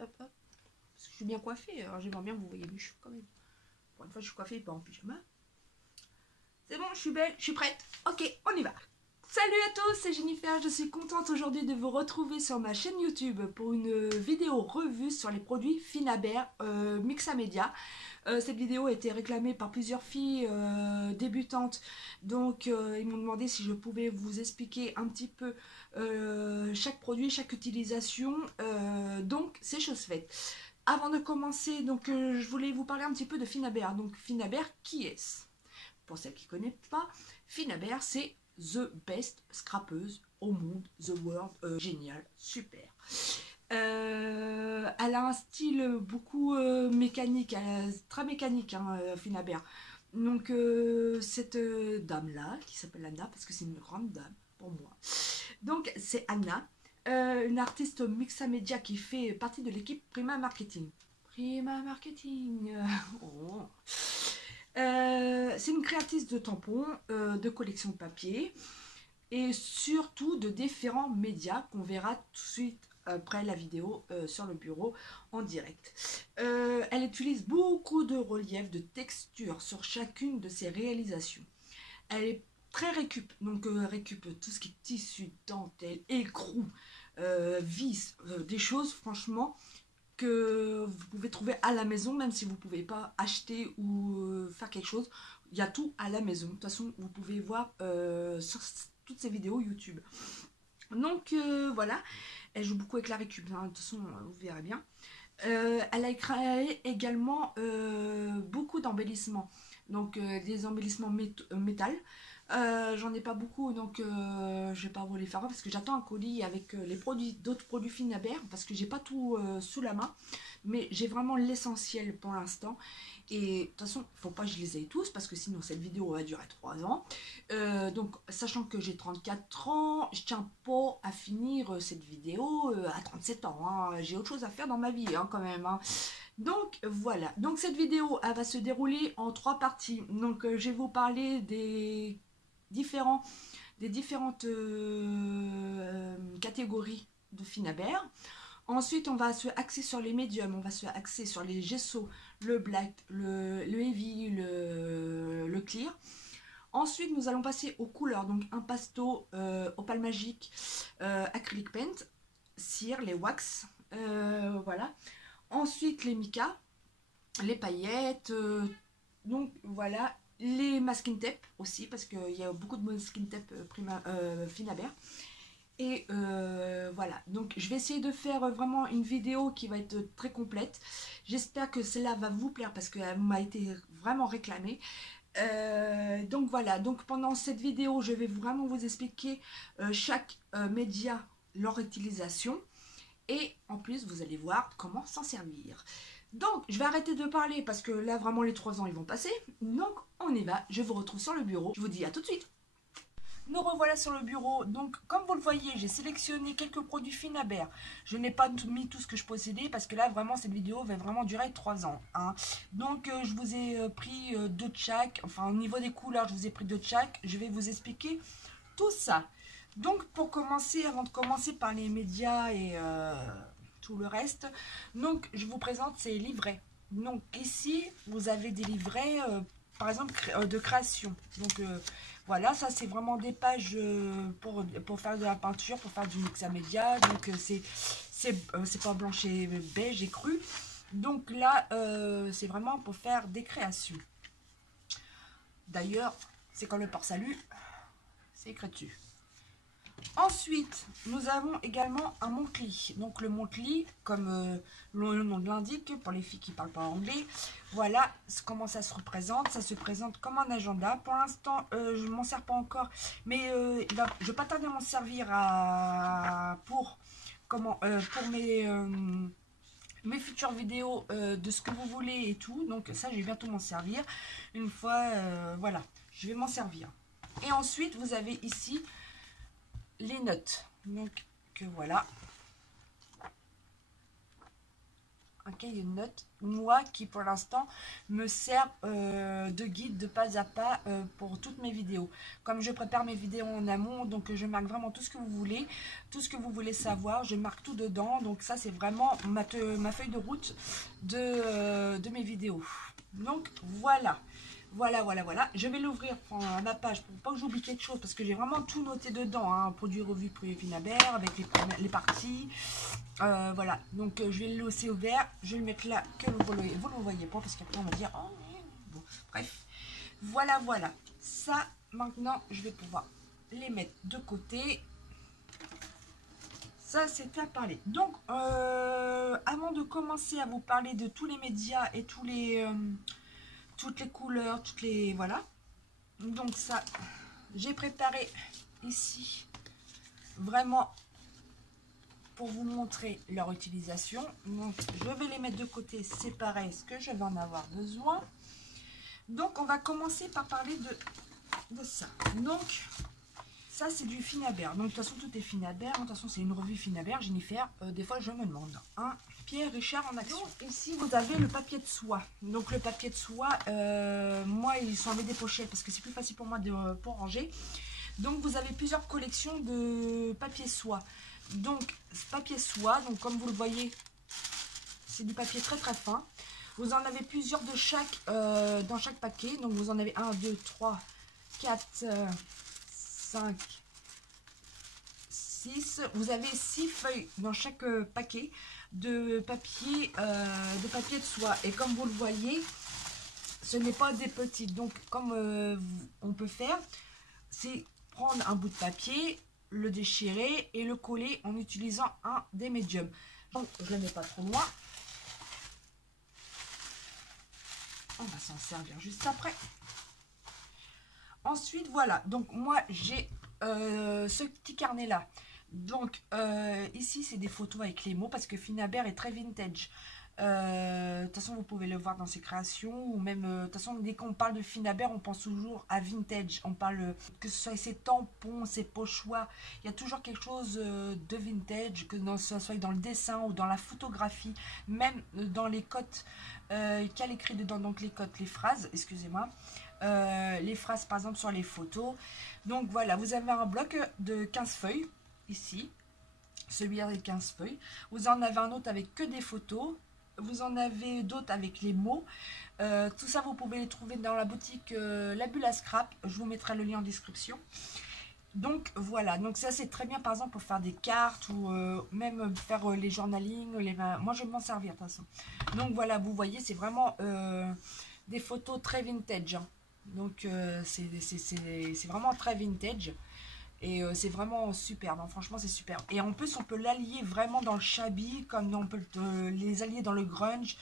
hop, hop. Parce que je suis bien coiffée, alors j'aimerais bien que vous voyez mes cheveux quand même. Pour une fois, je suis coiffée, pas en pyjama. C'est bon, je suis belle, je suis prête. Ok, on y va. Salut à tous, c'est Jennifer. Je suis contente aujourd'hui de vous retrouver sur ma chaîne YouTube pour une vidéo revue sur les produits Finabert Mixamedia. Cette vidéo a été réclamée par plusieurs filles débutantes, donc ils m'ont demandé si je pouvais vous expliquer un petit peu chaque produit, chaque utilisation, donc c'est chose faite. Avant de commencer, donc je voulais vous parler un petit peu de Finabert. Donc Finabert, qui est-ce? Pour celles qui ne connaissent pas, Finabert, c'est the best scrapeuse au monde, the world, génial, super. Elle a un style beaucoup mécanique, très mécanique, hein, Finabert. Donc cette dame-là, qui s'appelle Anna, parce que c'est une grande dame pour moi. Donc c'est Anna, une artiste Mixamedia qui fait partie de l'équipe Prima Marketing. Prima Marketing. Oh. C'est une créatrice de tampons, de collections de papier et surtout de différents médias qu'on verra tout de suite après la vidéo sur le bureau en direct. Elle utilise beaucoup de relief, de textures sur chacune de ses réalisations. Elle est très récup, donc récup tout ce qui est tissu, dentelle, écrou, vis, des choses franchement que vous pouvez trouver à la maison, même si vous ne pouvez pas acheter ou faire quelque chose. Il y a tout à la maison. De toute façon, vous pouvez voir sur toutes ces vidéos YouTube. Donc voilà, elle joue beaucoup avec la récup, hein. De toute façon, vous verrez bien. Elle a créé également beaucoup d'embellissements, donc des embellissements métal. J'en ai pas beaucoup, donc je vais pas vous les faire parce que j'attends un colis avec les produits, d'autres produits Finabert, parce que j'ai pas tout sous la main, mais j'ai vraiment l'essentiel pour l'instant. Et de toute façon, il faut pas que je les aie tous parce que sinon cette vidéo va durer 3 ans. Donc, sachant que j'ai 34 ans, je tiens pas à finir cette vidéo à 37 ans, hein. J'ai autre chose à faire dans ma vie, hein, quand même, hein. Donc voilà, donc cette vidéo elle va se dérouler en 3 parties. Donc je vais vous parler différents, des différentes catégories de Finabert. Ensuite, on va se axer sur les médiums, on va se axer sur les gesso, le black, le heavy, le clear. Ensuite, nous allons passer aux couleurs, donc impasto, opale magique, acrylic paint, cire, les wax, voilà. Ensuite, les mica, les paillettes, donc voilà, les masking tape aussi, parce qu'il y a beaucoup de masking tape Finabert. Et voilà, donc je vais essayer de faire vraiment une vidéo qui va être très complète. J'espère que cela va vous plaire parce qu'elle m'a été vraiment réclamée. Donc voilà, donc pendant cette vidéo, je vais vraiment vous expliquer chaque média, leur utilisation. Et en plus, vous allez voir comment s'en servir. Donc, je vais arrêter de parler parce que là, vraiment, les 3 ans, ils vont passer. Donc, on y va. Je vous retrouve sur le bureau. Je vous dis à tout de suite. Nous revoilà sur le bureau. Donc, comme vous le voyez, j'ai sélectionné quelques produits Finabert. Je n'ai pas mis tout ce que je possédais parce que là, vraiment, cette vidéo va vraiment durer 3 ans, hein. Donc, je vous ai pris deux de chaque. Enfin, au niveau des couleurs, je vous ai pris deux de chaque. Je vais vous expliquer tout ça. Donc, pour commencer, avant de commencer par les médias et tout le reste, donc, je vous présente ces livrets. Donc, ici, vous avez des livrets, par exemple, de création. Donc, voilà, ça c'est vraiment des pages pour faire de la peinture, pour faire du mixamedia. Donc c'est pas blanche et beige et cru. Donc là, c'est vraiment pour faire des créations. D'ailleurs, c'est comme le port-salut, c'est écrit dessus. Ensuite, nous avons également un Montli. Donc le Montli, comme le nom l'indique, pour les filles qui ne parlent pas anglais, voilà comment ça se représente. Ça se présente comme un agenda. Pour l'instant, je ne m'en sers pas encore, mais je ne vais pas tarder à m'en servir pour mes futures vidéos de ce que vous voulez et tout. Donc ça, je vais bientôt m'en servir. Une fois, voilà, je vais m'en servir. Et ensuite, vous avez ici les notes. Donc que voilà. un cahier de notes, moi qui pour l'instant me sert de guide de pas à pas pour toutes mes vidéos. Comme je prépare mes vidéos en amont, donc je marque vraiment tout ce que vous voulez, tout ce que vous voulez savoir, je marque tout dedans. Donc ça c'est vraiment ma feuille de route de mes vidéos. Donc voilà. Voilà. Je vais l'ouvrir à ma page pour pas que j'oublie quelque chose parce que j'ai vraiment tout noté dedans. Hein, produit, revue, prix Finabert avec les parties. Voilà, donc je vais le laisser ouvert. Je vais le mettre là que vous ne le voyez pas parce qu'après on va dire oh bon, bref. Voilà. Ça, maintenant, je vais pouvoir les mettre de côté. Ça, c'est à parler. Donc, avant de commencer à vous parler de tous les médias et toutes les couleurs, voilà. Donc ça, j'ai préparé ici vraiment pour vous montrer leur utilisation. Donc je vais les mettre de côté, séparer ce que je vais en avoir besoin. Donc on va commencer par parler de ça. Donc ça c'est du Finabert. Donc de toute façon tout est Finabert. De toute façon c'est une revue Finabert, Jennifer. Des fois je me demande. Hein. Pierre Richard en action. Donc, ici vous avez le papier de soie. Donc le papier de soie, moi ils sont avec des pochettes parce que c'est plus facile pour moi pour ranger. Donc vous avez plusieurs collections de papier soie. Donc ce papier soie, donc comme vous le voyez, c'est du papier très fin. Vous en avez plusieurs de chaque dans chaque paquet. Donc vous en avez 1, 2, 3, 4, 5, 6. Vous avez 6 feuilles dans chaque paquet de papier de soie. Et comme vous le voyez, ce n'est pas des petites. Donc comme on peut faire, c'est prendre un bout de papier, le déchirer et le coller en utilisant un des médiums. Donc je ne le mets pas trop loin. On va s'en servir juste après. Ensuite voilà, donc moi j'ai ce petit carnet là. Donc ici c'est des photos avec les mots parce que Finabert est très vintage. De toute façon vous pouvez le voir dans ses créations ou même de toute façon dès qu'on parle de Finabert on pense toujours à vintage, on parle que ce soit ses tampons, ses pochoirs, il y a toujours quelque chose de vintage, que ce soit dans le dessin ou dans la photographie, même dans les cotes qu'elle écrit dedans, donc les cotes, les phrases, excusez-moi, les phrases par exemple sur les photos. Donc voilà, vous avez un bloc de 15 feuilles ici, celui avec 15 feuilles, vous en avez un autre avec que des photos. Vous en avez d'autres avec les mots. Tout ça, vous pouvez les trouver dans la boutique La Bulle à Scrap. Je vous mettrai le lien en description. Donc, voilà. Donc, ça, c'est très bien, par exemple, pour faire des cartes ou même faire les journalings. Moi, je vais m'en servir, de toute façon. Donc, voilà, vous voyez, c'est vraiment des photos très vintage. Hein. Donc, c'est vraiment très vintage. Et c'est vraiment superbe, hein. Franchement c'est super. Et en plus on peut l'allier vraiment dans le shabby, comme on peut les allier dans le grunge,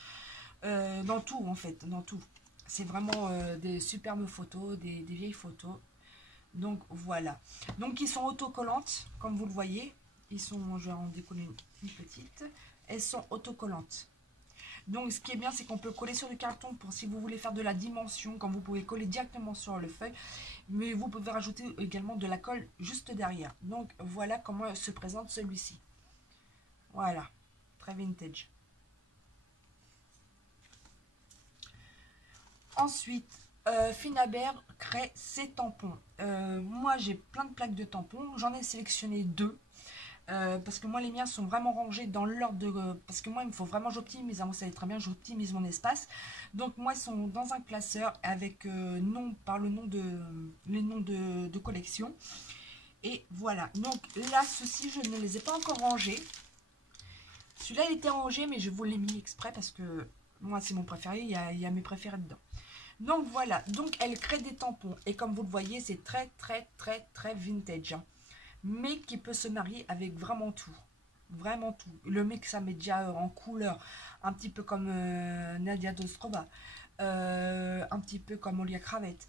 dans tout en fait, dans tout. C'est vraiment des superbes photos, des vieilles photos. Donc voilà. Donc ils sont autocollantes, comme vous le voyez. Ils sont, je vais en décoller une petite. Elles sont autocollantes. Donc ce qui est bien, c'est qu'on peut coller sur le carton pour si vous voulez faire de la dimension, comme vous pouvez coller directement sur le feuille, mais vous pouvez rajouter également de la colle juste derrière. Donc voilà comment se présente celui-ci. Voilà, très vintage. Ensuite, Finabert crée ses tampons. Moi j'ai plein de plaques de tampons, j'en ai sélectionné 2. Parce que moi les miens sont vraiment rangés dans l'ordre de... parce que moi il me faut vraiment j'optimise, hein, vous savez très bien, j'optimise mon espace. Donc moi ils sont dans un classeur avec nom par le nom les noms de collection. Et voilà, donc là ceux-ci je ne les ai pas encore rangés. Celui-là il était rangé mais je vous l'ai mis exprès parce que moi c'est mon préféré, il y a mes préférés dedans. Donc voilà, donc elle crée des tampons et comme vous le voyez c'est très vintage, hein, mais qui peut se marier avec vraiment tout. Vraiment tout. Le mix à média en couleur, un petit peu comme Nadia Dostrova, un petit peu comme Olia Kravette.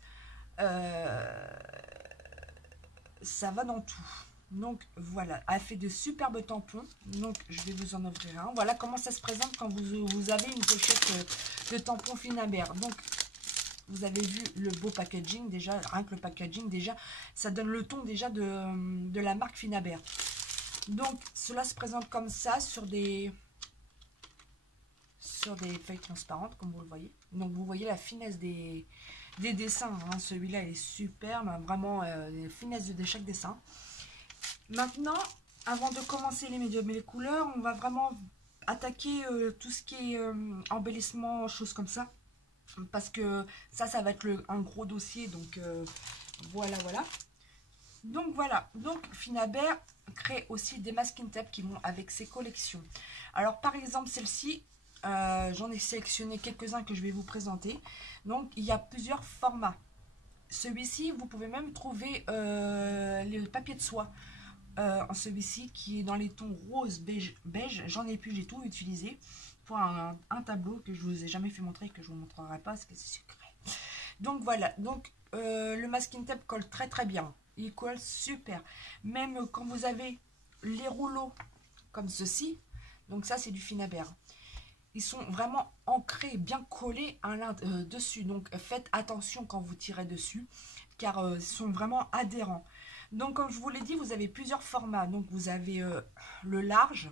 Ça va dans tout. Donc voilà, elle fait de superbes tampons. Donc je vais vous en offrir un. Voilà comment ça se présente quand vous avez une pochette de tampons Finabert. Donc vous avez vu le beau packaging déjà, rien que le packaging déjà, ça donne le ton déjà de la marque Finabert. Donc cela se présente comme ça sur sur des feuilles transparentes, comme vous le voyez. Donc vous voyez la finesse des dessins, hein. Celui-là est superbe, hein, vraiment la finesse de chaque dessin. Maintenant, avant de commencer les médiums et les couleurs, on va vraiment attaquer tout ce qui est embellissement, choses comme ça. Parce que ça va être un gros dossier, donc voilà, voilà. Donc voilà, donc Finabert crée aussi des masking tape qui vont avec ses collections. Alors par exemple celle-ci, j'en ai sélectionné quelques-uns que je vais vous présenter. Donc il y a plusieurs formats. Celui-ci, vous pouvez même trouver les papiers de soie. En celui-ci qui est dans les tons rose, beige. J'en ai plus, j'ai tout utilisé pour un tableau que je vous ai jamais fait montrer, que je vous montrerai pas parce que c'est secret. Donc voilà, donc le masking tape colle très très bien. Il colle super. Même quand vous avez les rouleaux comme ceci, donc ça c'est du Finabert. Ils sont vraiment ancrés, bien collés dessus. Donc faites attention quand vous tirez dessus, car ils sont vraiment adhérents. Donc comme je vous l'ai dit, vous avez plusieurs formats. Donc vous avez le large,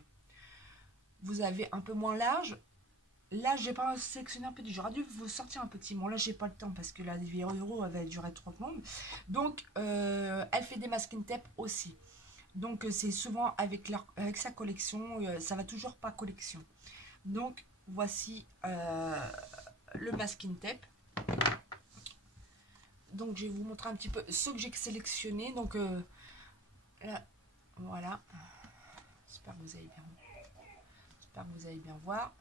vous avez un peu moins large. Là, j'ai pas sélectionné un petit. J'aurais dû vous sortir un petit. Bon, là, j'ai pas le temps parce que la vidéo va durer trop longue. Donc, elle fait des masking tape aussi. Donc, c'est souvent avec sa collection. Ça va toujours pas collection. Donc, voici le masking tape. Donc, je vais vous montrer un petit peu ce que j'ai sélectionné. Donc, là, voilà. J'espère que vous allez bien. J'espère que vous allez bien voir.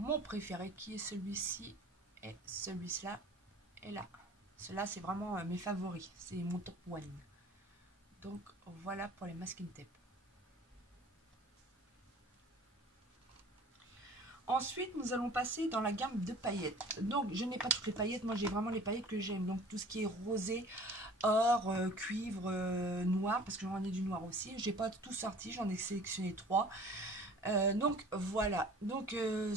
Mon préféré qui est celui-ci et celui-là et là. Cela c'est vraiment mes favoris, c'est mon top one. Donc voilà pour les masking tape. Ensuite nous allons passer dans la gamme de paillettes. Donc je n'ai pas toutes les paillettes, moi j'ai vraiment les paillettes que j'aime. Donc tout ce qui est rosé, or, cuivre, noir, parce que j'en ai du noir aussi. J'ai pas tout sorti, j'en ai sélectionné 3. Donc voilà, donc le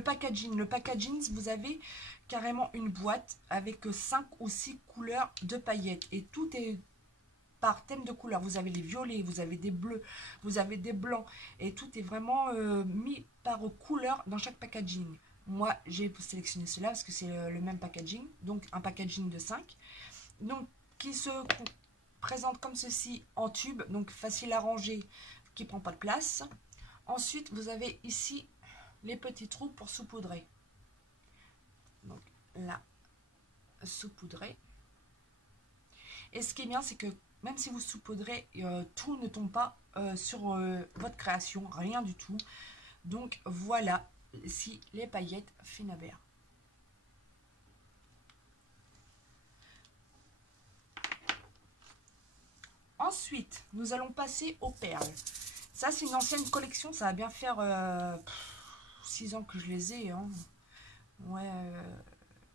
packaging, vous avez carrément une boîte avec 5 ou 6 couleurs de paillettes et tout est par thème de couleur. Vous avez les violets, vous avez des bleus, vous avez des blancs et tout est vraiment mis par couleur dans chaque packaging. Moi j'ai sélectionné cela parce que c'est le même packaging, donc un packaging de 5, donc qui se présente comme ceci en tube, donc facile à ranger, qui prend pas de place. Ensuite vous avez ici les petits trous pour saupoudrer. Donc là, saupoudrer. Et ce qui est bien, c'est que même si vous saupoudrez, tout ne tombe pas sur votre création, rien du tout. Donc voilà, ici les paillettes Finabert. Ensuite, nous allons passer aux perles. Ça, c'est une ancienne collection, ça va bien faire 6 ans que je les ai. Hein. Ouais,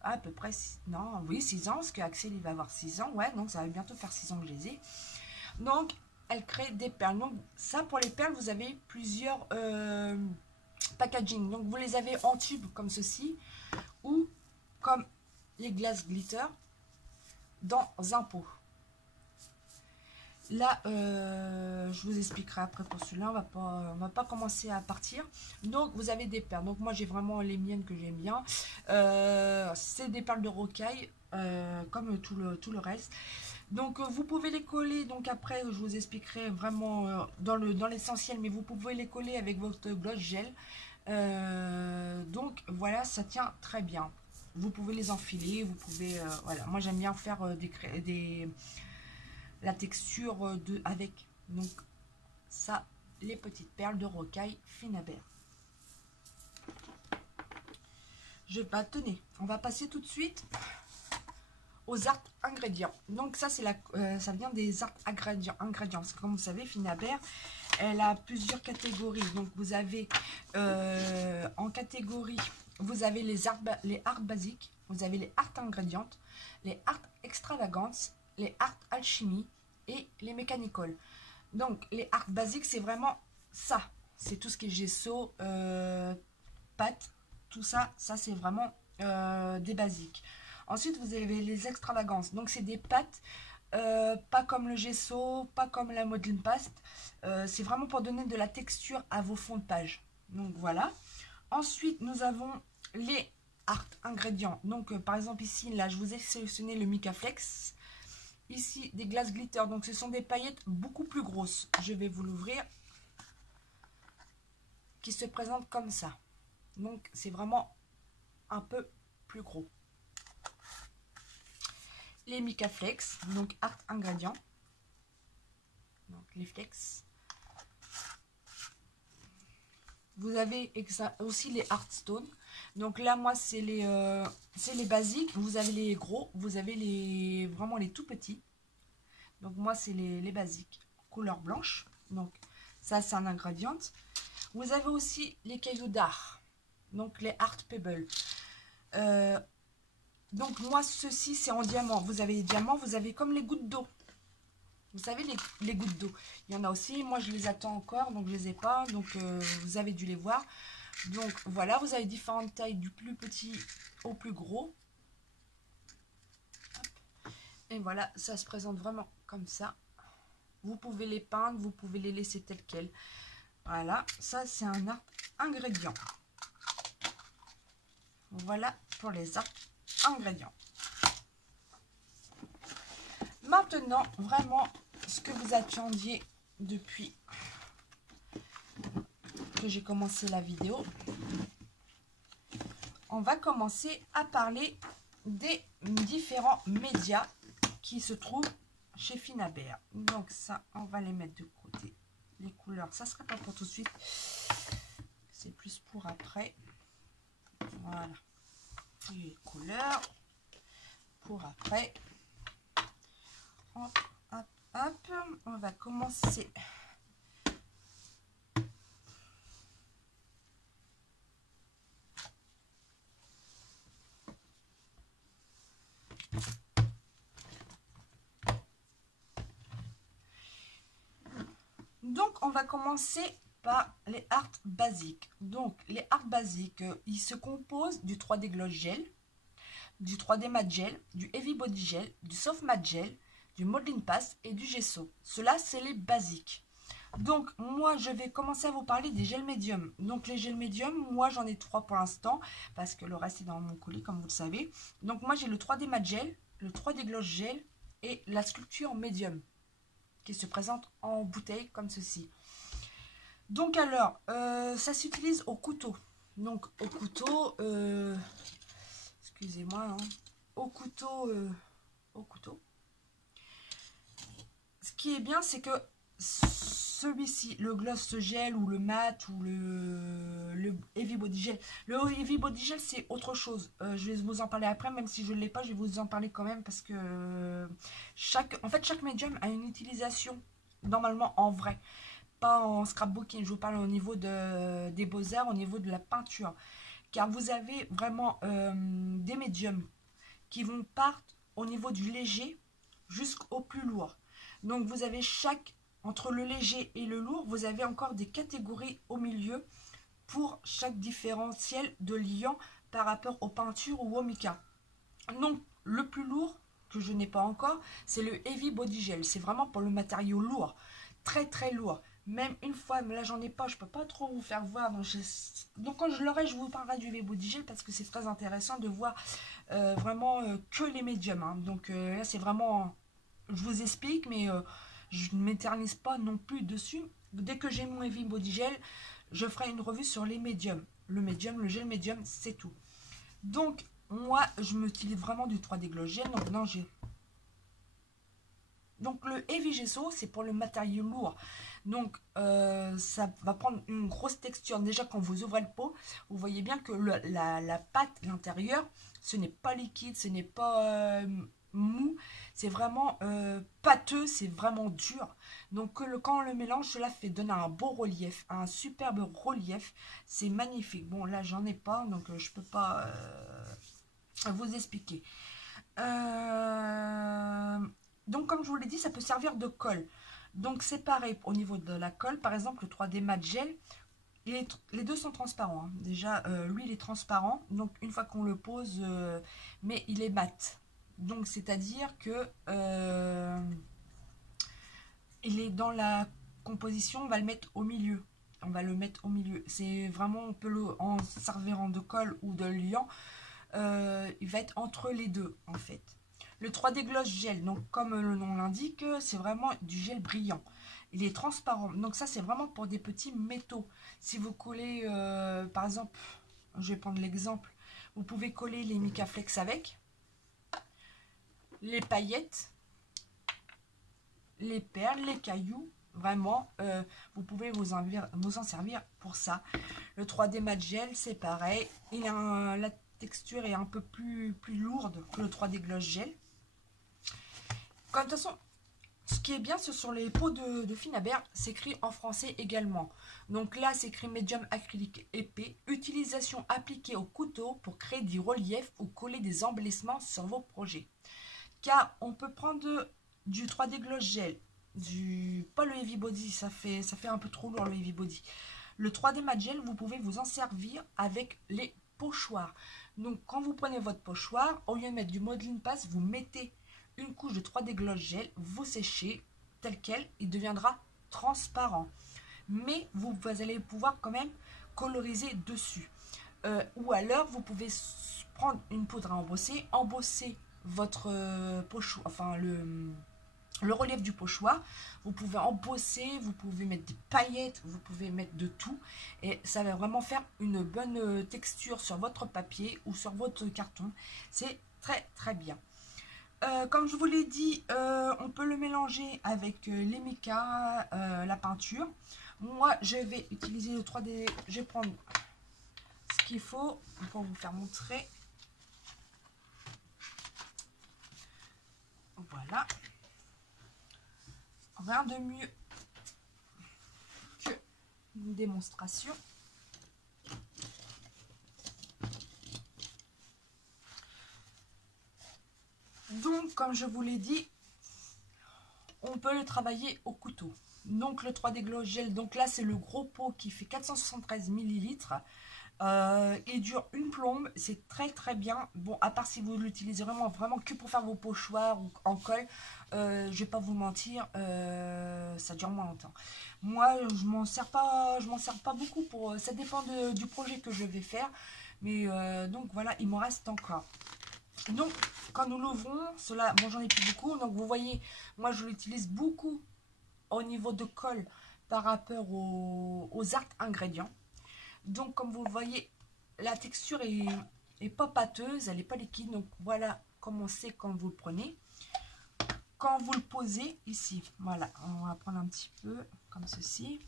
à peu près, non, oui, 6 ans, parce qu'Axel, il va avoir 6 ans. Ouais, donc ça va bientôt faire 6 ans que je les ai. Donc, elle crée des perles. Donc, ça, pour les perles, vous avez plusieurs packaging. Donc, vous les avez en tube, comme ceci, ou comme les glaces glitter, dans un pot. Là, je vous expliquerai après pour celui-là, on va pas commencer à partir. Donc, vous avez des perles. Donc, moi, j'ai vraiment les miennes que j'aime bien. C'est des perles de rocaille, comme tout le reste. Donc, vous pouvez les coller. Donc, après, je vous expliquerai vraiment dans l'essentiel, mais vous pouvez les coller avec votre gloss gel. Donc, voilà, ça tient très bien. Vous pouvez les enfiler, vous pouvez... voilà, moi, j'aime bien faire la texture avec. Donc ça, les petites perles de rocaille Finabert. Tenez, on va passer tout de suite aux art ingrédients. Donc ça, c'est ça vient des art ingrédients. Parce que comme vous savez, Finabert, elle a plusieurs catégories. Donc vous avez en catégorie, vous avez les art basiques, vous avez les art ingrédients, les art extravagances, les art alchimie et les mécanicoles. Donc les art basiques, c'est vraiment ça. C'est tout ce qui est gesso, pâte, tout ça. Ça, c'est vraiment des basiques. Ensuite, vous avez les extravagances. Donc, c'est des pâtes pas comme le gesso, pas comme la modeling paste. C'est vraiment pour donner de la texture à vos fonds de page. Donc voilà. Ensuite, nous avons les art ingrédients. Donc par exemple ici, là, je vous ai sélectionné le Mica Flex. Ici, des glaces glitter. Donc ce sont des paillettes beaucoup plus grosses. Je vais vous l'ouvrir. Qui se présentent comme ça. Donc c'est vraiment un peu plus gros. Les Mica Flex, donc art ingrédients. Donc les flex. Vous avez aussi les art stone. Donc là, moi, c'est les basiques. Vous avez les gros, vous avez vraiment les tout petits. Donc moi, c'est les basiques. Couleur blanche. Donc ça, c'est un ingrédient. Vous avez aussi les cailloux d'art. Donc les art pebbles. Donc moi, ceci, c'est en diamant. Vous avez les diamants, vous avez comme les gouttes d'eau. Vous savez, les gouttes d'eau. Il y en a aussi. Moi, je les attends encore, donc je les ai pas. Donc, vous avez dû les voir. Donc, voilà, vous avez différentes tailles, du plus petit au plus gros. Et voilà, ça se présente vraiment comme ça. Vous pouvez les peindre, vous pouvez les laisser tels quels. Voilà, ça, c'est un art ingrédient. Voilà pour les arts ingrédients. Maintenant, vraiment, ce que vous attendiez depuis que j'ai commencé la vidéo, on va commencer à parler des différents médias qui se trouvent chez Finabert. Donc ça, on va les mettre de côté. Les couleurs, ça ne sera pas pour tout de suite. C'est plus pour après. Voilà. Les couleurs pour après. Hop, hop, hop. On va commencer. Donc, on va commencer par les art basiques. Donc, les art basiques, ils se composent du 3D Gloss Gel, du 3D Matte Gel, du Heavy Body Gel, du Soft Matte Gel, du Modeling Paste et du gesso. Cela, c'est les basiques. Donc, moi, je vais commencer à vous parler des gels médiums. Donc, les gels médiums, moi, j'en ai 3 pour l'instant, parce que le reste est dans mon colis, comme vous le savez. Donc, moi, j'ai le 3D Matte Gel, le 3D Gloss Gel et la sculpture médium, qui se présente en bouteille, comme ceci. Donc, alors, ça s'utilise au couteau. Donc, au couteau, excusez-moi, hein, au couteau. Ce qui est bien, c'est que celui-ci, le gloss gel ou le mat ou le heavy body gel. Le heavy body gel, c'est autre chose. Je vais vous en parler après, même si je ne l'ai pas, je vais vous en parler quand même parce que chaque médium a une utilisation normalement en vrai, pas en scrapbooking. Je vous parle au niveau des beaux-arts, au niveau de la peinture. Car vous avez vraiment des médiums qui vont partir au niveau du léger jusqu'au plus lourd. Donc vous avez entre le léger et le lourd, vous avez encore des catégories au milieu pour chaque différentiel de liant par rapport aux peintures ou au mica. Donc le plus lourd, que je n'ai pas encore, c'est le Heavy Body Gel. C'est vraiment pour le matériau lourd, très très lourd. Même une fois, mais là j'en ai pas, je peux pas trop vous faire voir. Donc quand je l'aurai, je vous parlerai du Heavy Body Gel parce que c'est très intéressant de voir vraiment que les médiums. Hein. Donc là c'est vraiment, je vous explique, mais je ne m'éternise pas non plus dessus. Dès que j'ai mon Heavy Body Gel, je ferai une revue sur les médiums. Le médium, le gel médium, c'est tout. Donc, moi, je m'utilise vraiment du 3D Gloss Gel. Donc, non, donc le Heavy Gesso, c'est pour le matériau lourd. Donc, ça va prendre une grosse texture. Déjà, quand vous ouvrez le pot, vous voyez bien que la pâte, l'intérieur, ce n'est pas liquide, ce n'est pas mou. C'est vraiment pâteux, c'est vraiment dur. Donc, quand on le mélange, cela fait donner un beau relief, un superbe relief. C'est magnifique. Bon, là, j'en ai pas, donc je ne peux pas vous expliquer. Donc, comme je vous l'ai dit, ça peut servir de colle. Donc, c'est pareil au niveau de la colle. Par exemple, le 3D Matte Gel, les deux sont transparents. Hein. Déjà, lui, il est transparent. Donc, une fois qu'on le pose, mais il est mat. Donc, c'est-à-dire que il est dans la composition, on va le mettre au milieu. On va le mettre au milieu. C'est vraiment, on peut le en servant de colle ou de liant. Il va être entre les deux, en fait. Le 3D Gloss Gel, donc comme le nom l'indique, c'est vraiment du gel brillant. Il est transparent. Donc ça, c'est vraiment pour des petits métaux. Si vous collez, par exemple, je vais prendre l'exemple, vous pouvez coller les Mica Flex avec, les paillettes, les perles, les cailloux. Vraiment, vous pouvez vous en servir pour ça. Le 3D Matte Gel, c'est pareil. La texture est un peu plus lourde que le 3D Gloss Gel. Comme de toute façon, ce qui est bien, ce sont les pots de Finabert, c'est écrit en français également. Donc là, c'est écrit médium acrylique épais. Utilisation appliquée au couteau pour créer du relief ou coller des embellissements sur vos projets. Car on peut prendre du 3D Gloss Gel, pas le Heavy Body, ça fait un peu trop lourd le Heavy Body. Le 3D Matte Gel, vous pouvez vous en servir avec les pochoirs. Donc quand vous prenez votre pochoir, au lieu de mettre du Modeling Pass, vous mettez une couche de 3D Gloss Gel, vous séchez tel quel, il deviendra transparent. Mais vous allez pouvoir quand même coloriser dessus. Ou alors, vous pouvez prendre une poudre à embosser votre pochoir, enfin le relief du pochoir. Vous pouvez embosser, vous pouvez mettre des paillettes, vous pouvez mettre de tout. Et ça va vraiment faire une bonne texture sur votre papier ou sur votre carton. C'est très très bien. Comme je vous l'ai dit, on peut le mélanger avec les mica, la peinture. Moi, je vais utiliser le 3D. Je vais prendre ce qu'il faut pour vous faire montrer. Voilà. Rien de mieux qu'une démonstration. Donc, comme je vous l'ai dit, on peut le travailler au couteau. Donc, le 3D Gloss Gel, donc là, c'est le gros pot qui fait 473 ml. Il dure une plombe, c'est très très bien. Bon, à part si vous l'utilisez vraiment que pour faire vos pochoirs ou en colle, je vais pas vous mentir, ça dure moins longtemps. Moi, je m'en sers pas beaucoup pour. Ça dépend du projet que je vais faire, mais donc voilà, il m'en reste encore. Donc, quand nous l'ouvrons, cela, bon, j'en ai plus beaucoup. Donc, vous voyez, moi, je l'utilise beaucoup au niveau de colle par rapport aux art ingrédients. Donc, comme vous le voyez, la texture est pas pâteuse, elle n'est pas liquide. Donc, voilà comment c'est quand vous le prenez. Quand vous le posez ici, voilà, on va prendre un petit peu comme ceci.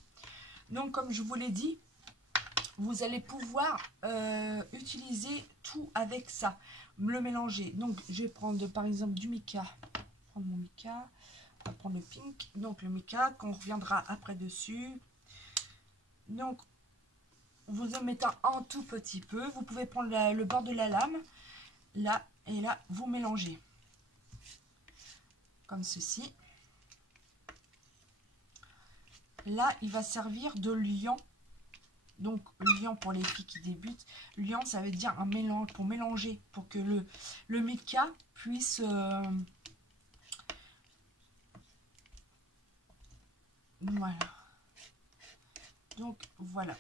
Donc, comme je vous l'ai dit, vous allez pouvoir utiliser tout avec ça, le mélanger. Donc, je vais prendre par exemple du mica. Prendre mon mica, on va prendre le pink. Donc, le mica, qu'on reviendra après dessus. Donc, vous en mettez un tout petit peu. Vous pouvez prendre le bord de la lame, là et là, vous mélangez. Comme ceci. Là, il va servir de liant. Donc, liant pour les filles qui débutent. Liant, ça veut dire un mélange, pour mélanger, pour que le mica puisse... voilà. Donc, voilà.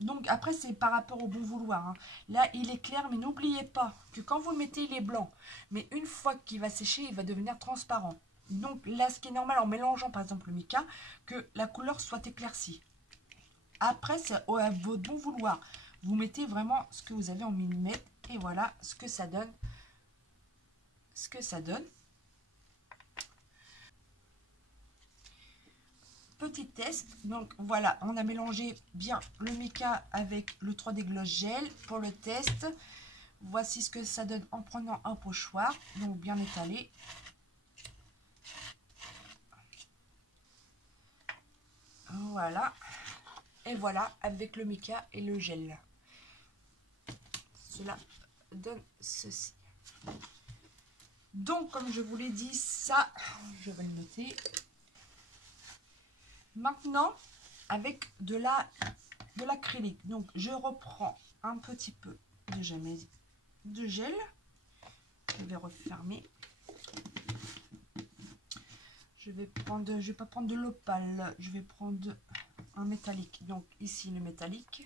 Donc, après, c'est par rapport au bon vouloir. Hein. Là, il est clair, mais n'oubliez pas que quand vous le mettez, il est blanc. Mais une fois qu'il va sécher, il va devenir transparent. Donc, là, ce qui est normal en mélangeant, par exemple, le mica, que la couleur soit éclaircie. Après, c'est à votre bon vouloir. Vous mettez vraiment ce que vous avez en millimètres. Et voilà ce que ça donne. Ce que ça donne. Petit test. Donc, voilà, on a mélangé bien le mica avec le 3D Gloss Gel pour le test. Voici ce que ça donne en prenant un pochoir. Donc, bien étalé. Voilà. Et voilà, avec le mica et le gel. Cela donne ceci. Donc, comme je vous l'ai dit, ça, je vais le noter. Maintenant, avec de l'acrylique. Donc, je reprends un petit peu de gel. Je vais refermer. Je vais pas prendre de l'opale, je vais prendre un métallique. Donc ici le métallique.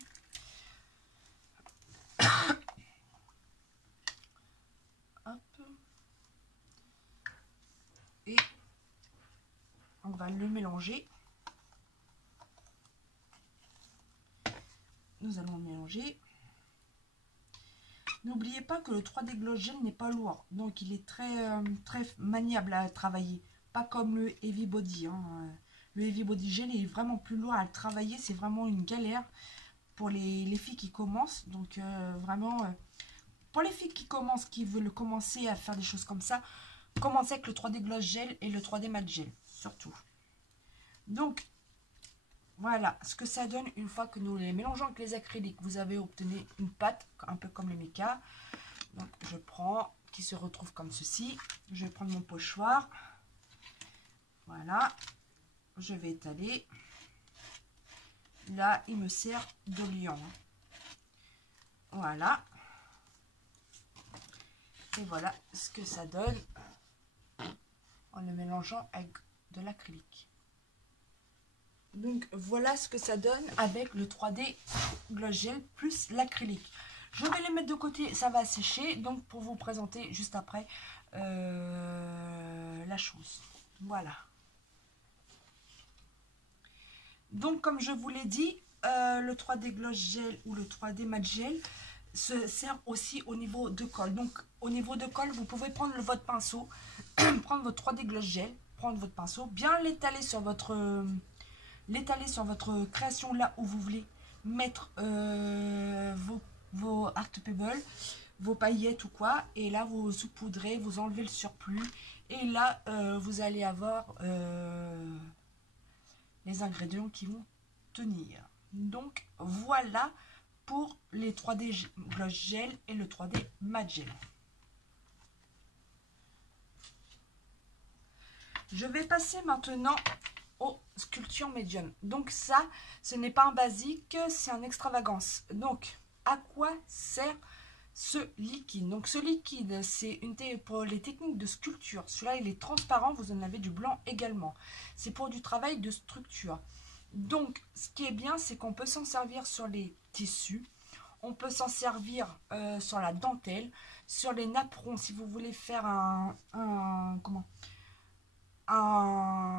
Hop. Et on va le mélanger. Nous allons mélanger. N'oubliez pas que le 3D Gloss Gel n'est pas lourd, donc il est très maniable à travailler, pas comme le Heavy Body. Hein. Le Heavy Body Gel est vraiment plus lourd à travailler, c'est vraiment une galère pour les filles qui commencent. Donc vraiment, pour les filles qui commencent, qui veulent commencer à faire des choses comme ça, commencez avec le 3D Gloss Gel et le 3D Matte Gel, surtout. Donc, voilà ce que ça donne une fois que nous les mélangeons avec les acryliques. Vous avez obtenu une pâte, un peu comme les mécas. Donc, je prends, qui se retrouve comme ceci. Je vais prendre mon pochoir. Voilà. Je vais étaler. Là, il me sert de liant. Voilà. Et voilà ce que ça donne en le mélangeant avec de l'acrylique. Donc voilà ce que ça donne avec le 3D Gloss Gel plus l'acrylique. Je vais les mettre de côté, ça va sécher. Donc pour vous présenter juste après la chose. Voilà. Donc comme je vous l'ai dit, le 3D Gloss Gel ou le 3D Matte Gel se sert aussi au niveau de colle. Donc au niveau de colle, vous pouvez prendre votre pinceau, prendre votre 3D Gloss Gel, prendre votre pinceau, bien l'étaler sur votre création là où vous voulez mettre vos art pebbles, vos paillettes ou quoi, et là vous saupoudrez, vous enlevez le surplus, et là vous allez avoir les ingrédients qui vont tenir. Donc voilà pour les 3D Gloss Gel et le 3D Matte Gel. Je vais passer maintenant aux sculptures médium. Donc ça, ce n'est pas un basique, c'est un extravagance. Donc, à quoi sert ce liquide? Donc ce liquide, c'est pour les techniques de sculpture. Celui-là, il est transparent, vous en avez du blanc également. C'est pour du travail de structure. Donc, ce qui est bien, c'est qu'on peut s'en servir sur les tissus. On peut s'en servir sur la dentelle, sur les napperons, si vous voulez faire un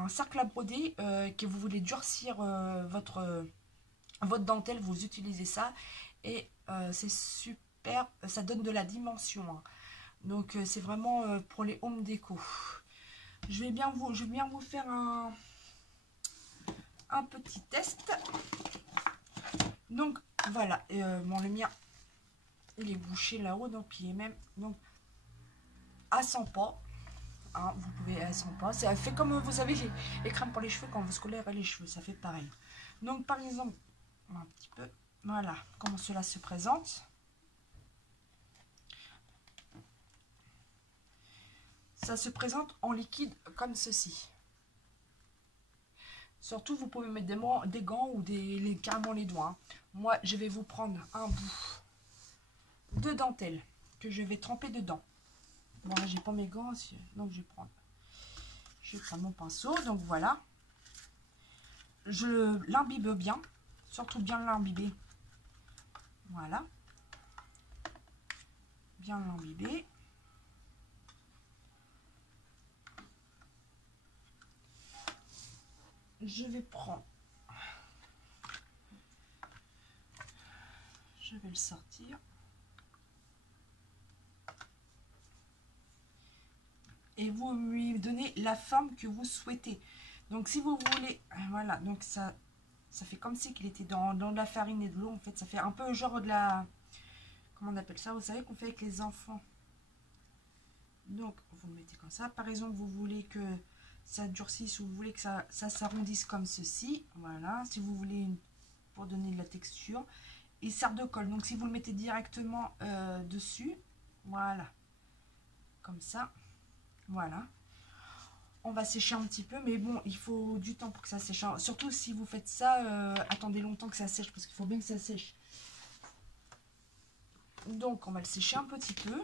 cercle à broder, que vous voulez durcir votre dentelle, vous utilisez ça et c'est super, ça donne de la dimension. Hein. Donc c'est vraiment pour les home déco. Je vais bien vous faire un petit test. Donc voilà, bon, le mien il est bouché là-haut, donc il est même donc à 100 pas. Hein, vous pouvez à 100 pas. Ça fait comme vous savez les crèmes pour les cheveux quand vous colorez les cheveux, ça fait pareil. Donc par exemple, un petit peu, voilà comment cela se présente. Ça se présente en liquide comme ceci. Surtout, vous pouvez mettre des gants ou carrément les doigts. Hein. Moi, je vais vous prendre un bout de dentelle que je vais tremper dedans. Bon, là, j'ai pas mes gants, donc je vais prendre mon pinceau. Donc voilà. Je l'imbibe bien, surtout bien l'imbiber. Voilà. Bien l'imbiber. Je vais prendre. Je vais le sortir. Et vous lui donnez la forme que vous souhaitez. Donc si vous voulez, voilà, donc ça fait comme si qu'il était dans de la farine et de l'eau. En fait, ça fait un peu genre de la, comment on appelle ça, vous savez qu'on fait avec les enfants. Donc vous le mettez comme ça. Par exemple, vous voulez que ça durcisse ou vous voulez que ça s'arrondisse comme ceci. Voilà, si vous voulez pour donner de la texture. Il sert de colle. Donc si vous le mettez directement dessus, voilà, comme ça. Voilà. On va sécher un petit peu, mais bon, il faut du temps pour que ça sèche. Surtout si vous faites ça, attendez longtemps que ça sèche, parce qu'il faut bien que ça sèche. Donc, on va le sécher un petit peu.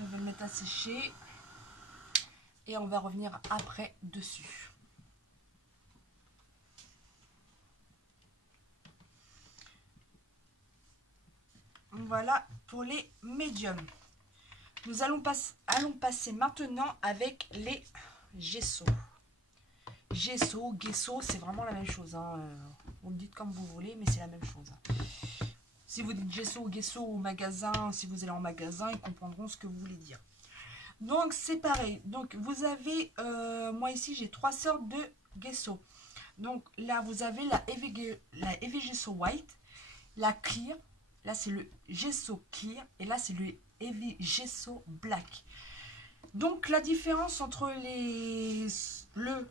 Je vais le mettre à sécher. Et on va revenir après dessus. Voilà pour les médiums. Nous allons passer maintenant avec les gesso. Gesso, gesso, c'est vraiment la même chose. Hein. Vous me dites comme vous voulez, mais c'est la même chose. Si vous dites gesso ou gesso au magasin, si vous allez en magasin, ils comprendront ce que vous voulez dire. Donc, c'est pareil. Donc, vous avez, moi ici, j'ai 3 sortes de gesso. Donc, là, vous avez la Heavy Gesso White, la Clear. Là, c'est le gesso Clear. Et là, c'est le Heavy Gesso Black. Donc, la différence entre le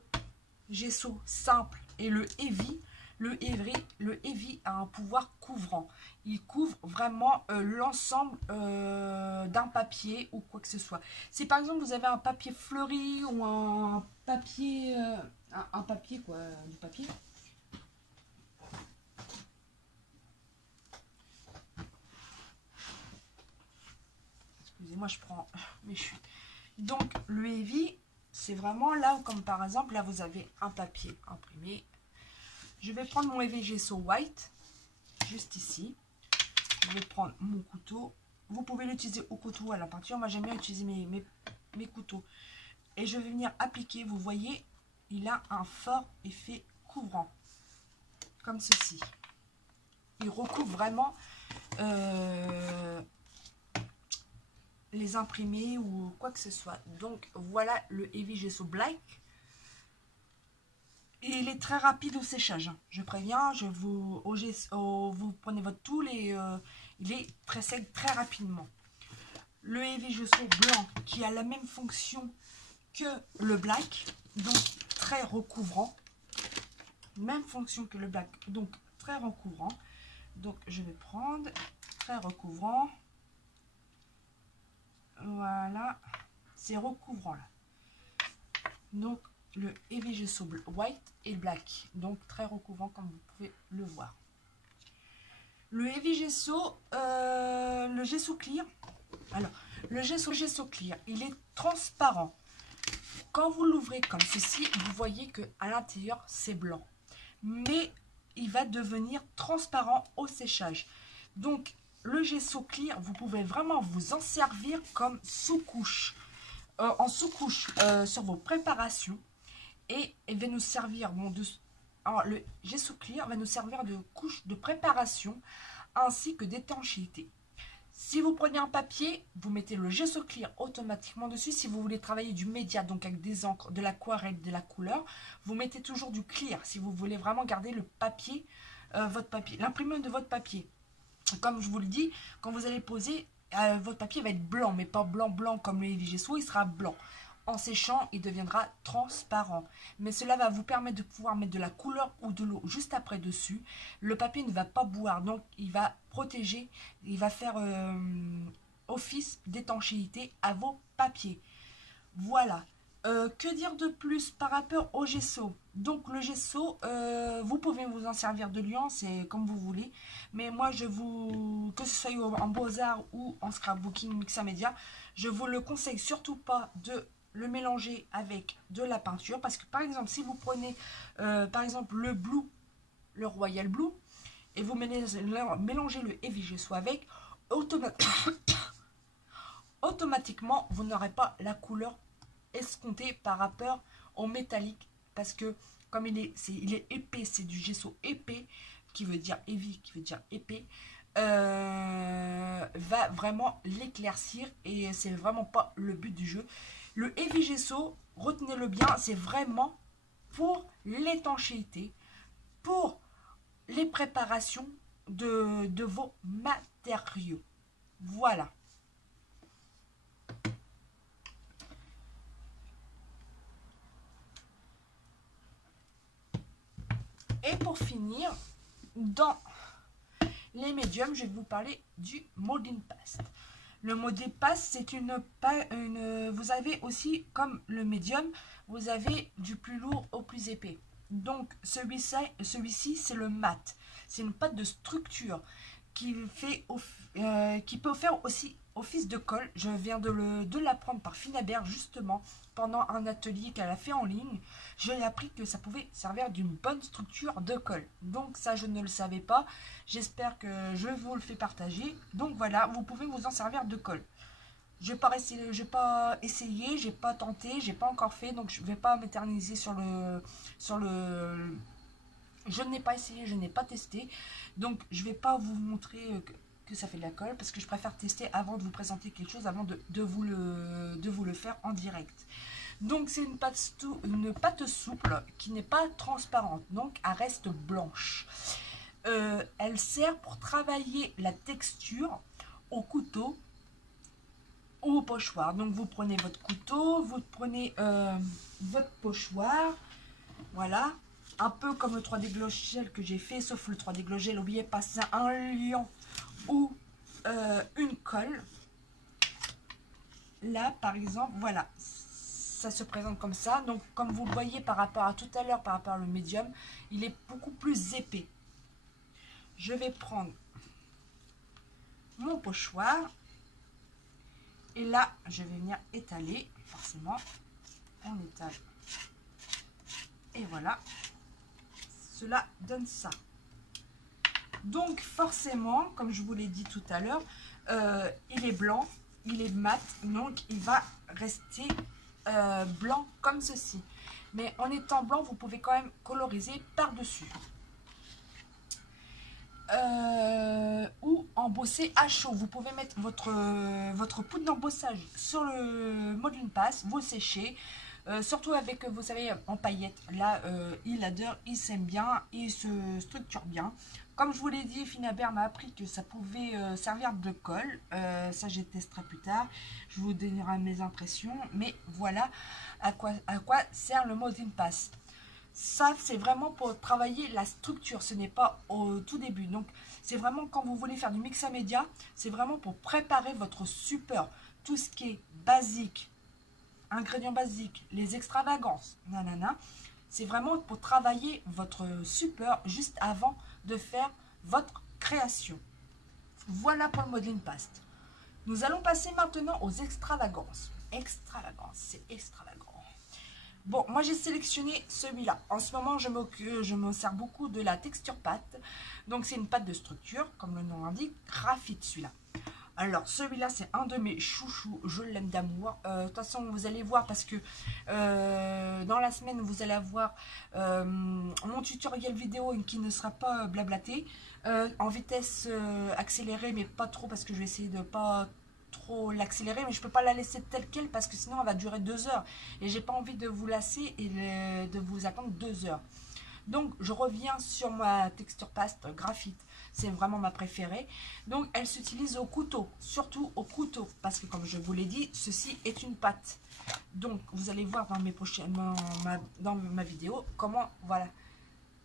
gesso simple et le heavy, le heavy a un pouvoir couvrant. Il couvre vraiment l'ensemble d'un papier ou quoi que ce soit. Si par exemple vous avez un papier fleuri ou un papier, un papier quoi, du papier. Excusez-moi, je prends mes chutes. Donc le heavy, c'est vraiment là où, comme par exemple, là vous avez un papier imprimé. Je vais prendre mon Heavy Gesso White, juste ici. Je vais prendre mon couteau. Vous pouvez l'utiliser au couteau ou à la peinture. Moi, j'aime bien utiliser mes couteaux. Et je vais venir appliquer. Vous voyez, il a un fort effet couvrant. Comme ceci. Il recouvre vraiment les imprimés ou quoi que ce soit. Donc, voilà le Heavy Gesso Black. Et il est très rapide au séchage. Je préviens, vous prenez votre tool et il est très sec très rapidement. Le Heavy Gesso blanc qui a la même fonction que le black, donc très recouvrant. Même fonction que le black, donc très recouvrant. Donc je vais prendre très recouvrant. Voilà, c'est recouvrant là. Donc le Heavy Gesso White et Black, donc très recouvrant comme vous pouvez le voir. Le Heavy Gesso, le Gesso Clear, alors le Gesso Clear, il est transparent. Quand vous l'ouvrez comme ceci, vous voyez que à l'intérieur c'est blanc, mais il va devenir transparent au séchage. Donc le Gesso Clear, vous pouvez vraiment vous en servir comme sous-couche, en sous-couche sur vos préparations. Et il va nous servir, alors le Gesso Clear va nous servir de couche de préparation ainsi que d'étanchéité. Si vous prenez un papier, vous mettez le Gesso Clear automatiquement dessus. Si vous voulez travailler du média, donc avec des encres, de l'aquarelle, de la couleur, vous mettez toujours du clear si vous voulez vraiment garder le papier, votre papier, l'imprimante de votre papier. Comme je vous le dis, quand vous allez poser, votre papier va être blanc, mais pas blanc comme le Heavy Gesso, il sera blanc. En séchant, il deviendra transparent. Mais cela va vous permettre de pouvoir mettre de la couleur ou de l'eau juste après dessus. Le papier ne va pas boire, donc il va protéger, il va faire office d'étanchéité à vos papiers. Voilà. Que dire de plus par rapport au gesso? Donc le gesso, vous pouvez vous en servir de liant, c'est comme vous voulez. Mais moi, que ce soit en Beaux-Arts ou en scrapbooking Mixa Media, je vous le conseille surtout pas de le mélanger avec de la peinture. Parce que par exemple, si vous prenez par exemple le Blue, le Royal Blue, et vous mélangez le Heavy Gesso avec, automatiquement, vous n'aurez pas la couleur escompté par rapport au métallique, parce que comme il est épais, c'est du gesso épais qui veut dire heavy, qui veut dire épais, va vraiment l'éclaircir et c'est vraiment pas le but du jeu. Le Heavy Gesso, retenez-le bien, c'est vraiment pour l'étanchéité, pour les préparations de vos matériaux. Voilà. Et pour finir, dans les médiums, je vais vous parler du molding paste. Le molding paste, c'est vous avez aussi, comme le médium, vous avez du plus lourd au plus épais. Donc, celui-ci, c'est le mat. C'est une pâte de structure qui peut faire aussi office de colle. Je viens de l'apprendre par Finaber justement pendant un atelier qu'elle a fait en ligne. J'ai appris que ça pouvait servir d'une bonne structure de colle. Donc ça, je ne le savais pas. J'espère que je vous le fais partager. Donc voilà, vous pouvez vous en servir de colle. Je n'ai pas essayé, j'ai pas tenté, j'ai pas encore fait, donc je ne vais pas m'éterniser sur le. Je n'ai pas essayé, je n'ai pas testé, donc je ne vais pas vous montrer que ça fait de la colle, parce que je préfère tester avant de vous présenter quelque chose, avant de vous le faire en direct. Donc c'est une pâte souple qui n'est pas transparente, donc elle reste blanche. Elle sert pour travailler la texture au couteau ou au pochoir. Donc vous prenez votre couteau, vous prenez votre pochoir, voilà, un peu comme le 3D Glow Gel que j'ai fait, sauf le 3D Glow Gel, n'oubliez pas, c'est un lion ou une colle. Là par exemple, voilà, ça se présente comme ça. Donc comme vous le voyez par rapport à tout à l'heure, par rapport au médium, il est beaucoup plus épais. Je vais prendre mon pochoir et là je vais venir étaler, forcément on étale. Et voilà, cela donne ça. Donc forcément, comme je vous l'ai dit tout à l'heure, il est blanc, il est mat, donc il va rester blanc comme ceci. Mais en étant blanc, vous pouvez quand même coloriser par-dessus. Ou embosser à chaud. Vous pouvez mettre votre poudre d'embossage sur le modeling pass, vous séchez. Surtout avec, vous savez, en paillettes. Là, il adore, il s'aime bien, il se structure bien. Comme je vous l'ai dit, Finaber m'a appris que ça pouvait servir de colle. Ça, je testerai plus tard. Je vous donnerai mes impressions. Mais voilà à quoi sert le modeling pass. Ça, c'est vraiment pour travailler la structure. Ce n'est pas au tout début. Donc, c'est vraiment quand vous voulez faire du mix à média. C'est vraiment pour préparer votre support. Tout ce qui est basique, ingrédients basiques, les extravagances, nanana, c'est vraiment pour travailler votre support juste avant de faire votre création. Voilà pour le modeling paste. Nous allons passer maintenant aux extravagances. Extravagance, c'est extravagant. Bon, moi j'ai sélectionné celui-là. En ce moment, je me sers beaucoup de la texture pâte. Donc c'est une pâte de structure, comme le nom l'indique, graphite celui-là. Alors, celui-là, c'est un de mes chouchous. Je l'aime d'amour. De toute façon, vous allez voir parce que dans la semaine, vous allez avoir mon tutoriel vidéo qui ne sera pas blablaté. En vitesse accélérée, mais pas trop parce que je vais essayer de pas trop l'accélérer. Mais je peux pas la laisser telle quelle parce que sinon, elle va durer 2 heures. Et j'ai pas envie de vous lasser et de vous attendre 2 heures. Donc, je reviens sur ma texture paste graphite. C'est vraiment ma préférée. Donc, elle s'utilise au couteau, surtout au couteau, parce que comme je vous l'ai dit, ceci est une pâte. Donc, vous allez voir dans ma vidéo comment, voilà,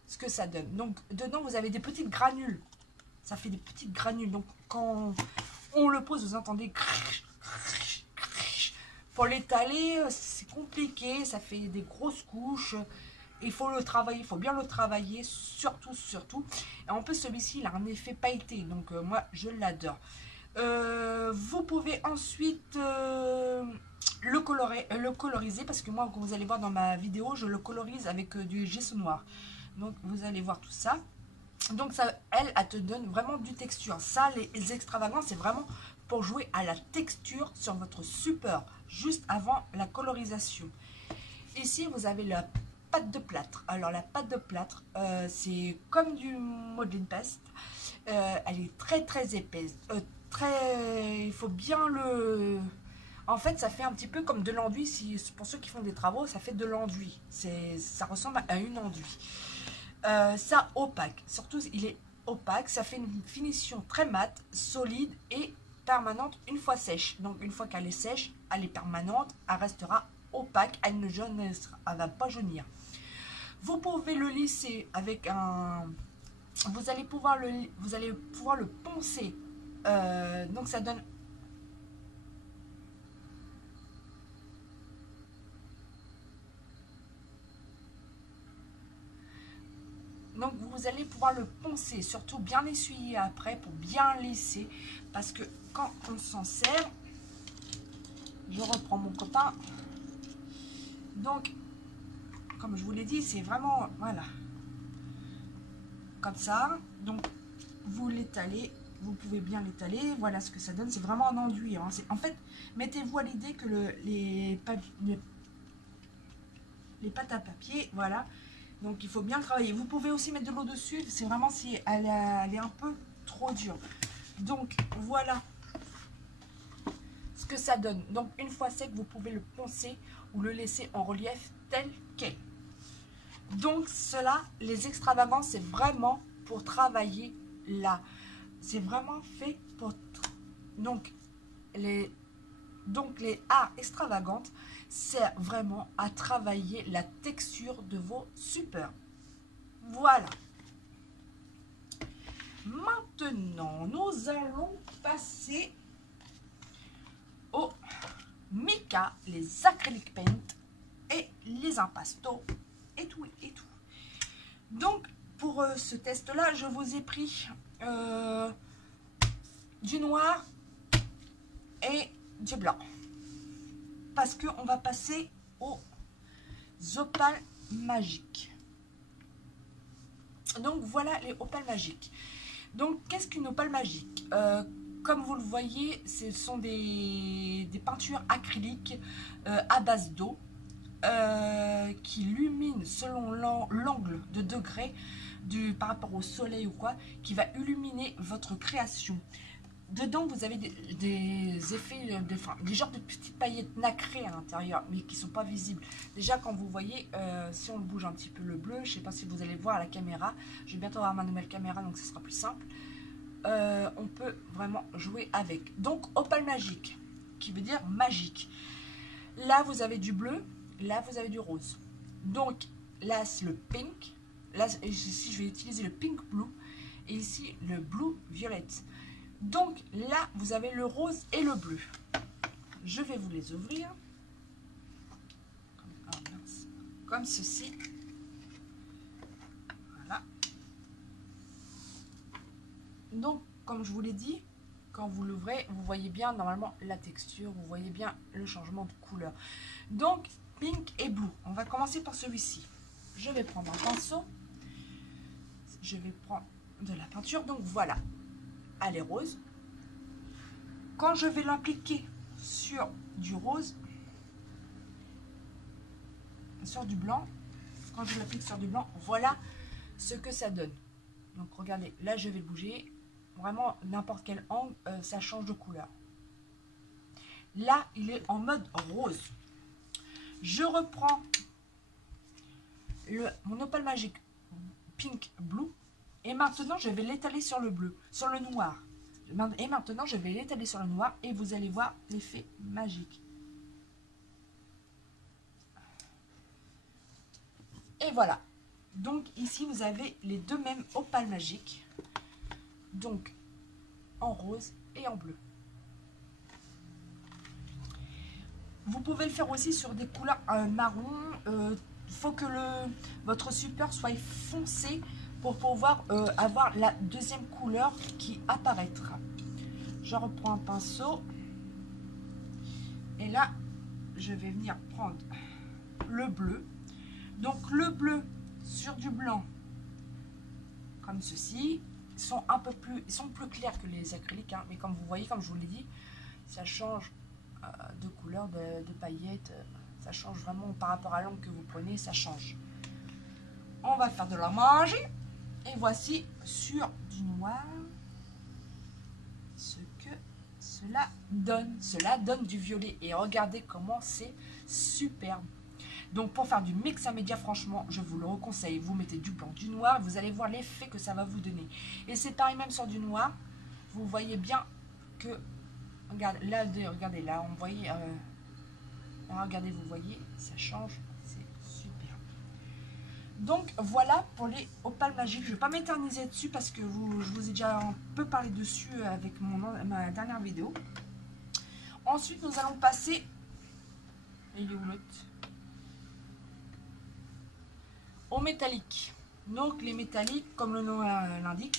ce que ça donne. Donc, dedans, vous avez des petites granules. Ça fait des petites granules. Donc, quand on le pose, vous entendez... Pour l'étaler, c'est compliqué. Ça fait des grosses couches. Il faut le travailler, il faut bien le travailler, surtout. Et en plus, celui-ci, il a un effet pailleté, donc moi, je l'adore. Vous pouvez ensuite le coloriser, parce que moi, comme vous allez voir dans ma vidéo, je le colorise avec du gesso noir. Donc, vous allez voir tout ça. Donc, ça, elle te donne vraiment du texture. Ça, les extravagances, c'est vraiment pour jouer à la texture sur votre support, juste avant la colorisation. Ici, vous avez la pâte de plâtre. Alors la pâte de plâtre, c'est comme du modeling paste. Elle est très épaisse. Il faut bien le... En fait, ça fait un petit peu comme de l'enduit. Pour ceux qui font des travaux, ça fait de l'enduit. Ça ressemble à une enduit. Ça opaque. Surtout, il est opaque. Ça fait une finition très mate, solide et permanente une fois sèche. Donc une fois qu'elle est sèche, elle est permanente. Elle restera opaque. Elle ne va pas jaunir. Vous pouvez le lisser avec un... Vous allez pouvoir le poncer. Donc ça donne... Donc vous allez pouvoir le poncer, surtout bien essuyer après pour bien lisser. Parce que quand on s'en sert, je reprends mon copain. Donc, comme je vous l'ai dit, c'est vraiment, voilà, comme ça. Donc, vous l'étalez, vous pouvez bien l'étaler. Voilà ce que ça donne, c'est vraiment un enduit. Hein. En fait, mettez-vous à l'idée que les pâtes à papier, voilà. Donc, il faut bien travailler. Vous pouvez aussi mettre de l'eau dessus, c'est vraiment si elle est un peu trop dure. Donc, voilà ce que ça donne. Donc, une fois sec, vous pouvez le poncer ou le laisser en relief tel quel. Donc, cela, les extravagances, c'est vraiment pour travailler là. C'est vraiment fait pour... Donc, les arts extravagantes, c'est vraiment à travailler la texture de vos suppeurs. Voilà. Maintenant, nous allons passer au mica, les acrylic paint et les impasto et tout et tout. Donc, pour ce test-là, je vous ai pris du noir et du blanc. Parce qu'on va passer aux opales magiques. Donc, voilà les opales magiques. Donc, qu'est-ce qu'une opale magique? Comme vous le voyez, ce sont des peintures acryliques à base d'eau qui illuminent selon l'angle de degré par rapport au soleil ou quoi, qui va illuminer votre création. Dedans, vous avez des effets, des genres de petites paillettes nacrées à l'intérieur, mais qui ne sont pas visibles. Déjà, quand vous voyez, si on bouge un petit peu le bleu, je ne sais pas si vous allez voir à la caméra, je vais bientôt avoir ma nouvelle caméra, donc ce sera plus simple. On peut vraiment jouer avec. Donc, opale magique, qui veut dire magique. Là, vous avez du bleu, là, vous avez du rose. Donc, là, c'est le pink. Là, ici, je vais utiliser le pink blue. Et ici, le blue violette. Donc, là, vous avez le rose et le bleu. Je vais vous les ouvrir. Comme ceci. Voilà. Donc, comme je vous l'ai dit, quand vous l'ouvrez, vous voyez bien normalement la texture, vous voyez bien le changement de couleur. Donc, pink et blue. On va commencer par celui-ci. Je vais prendre un pinceau. Je vais prendre de la peinture. Donc, voilà. Elle est rose. Quand je vais l'appliquer sur du rose, sur du blanc, quand je l'applique sur du blanc, voilà ce que ça donne. Donc, regardez, là, je vais le bouger. Vraiment, n'importe quel angle, ça change de couleur. Là, il est en mode rose. Je reprends mon opale magique pink blue. Et maintenant, je vais l'étaler sur le bleu, sur le noir. Et maintenant, je vais l'étaler sur le noir et vous allez voir l'effet magique. Et voilà. Donc, ici, vous avez les deux mêmes opales magiques. Donc, en rose et en bleu. Vous pouvez le faire aussi sur des couleurs marron. Faut que votre support soit foncé pour pouvoir avoir la deuxième couleur qui apparaîtra. Je reprends un pinceau. Et là, je vais venir prendre le bleu. Donc, le bleu sur du blanc, comme ceci. Ils sont plus clairs que les acryliques. Hein, mais comme vous voyez, comme je vous l'ai dit, ça change de couleur, de paillettes. Ça change vraiment par rapport à l'angle que vous prenez, ça change. On va faire de la magie. Et voici sur du noir ce que cela donne. Cela donne du violet. Et regardez comment c'est superbe. Donc pour faire du mix à média, franchement, je vous le conseille. Vous mettez du blanc, du noir, vous allez voir l'effet que ça va vous donner. Et c'est pareil même sur du noir. Vous voyez bien que... Regardez là, on voyait... là, regardez, vous voyez, ça change. C'est super. Donc voilà pour les opales magiques. Je ne vais pas m'éterniser dessus parce que je vous ai déjà un peu parlé dessus avec ma dernière vidéo. Ensuite, nous allons passer... Il est où l'autre ? Au métallique. Donc les métalliques, comme le nom l'indique,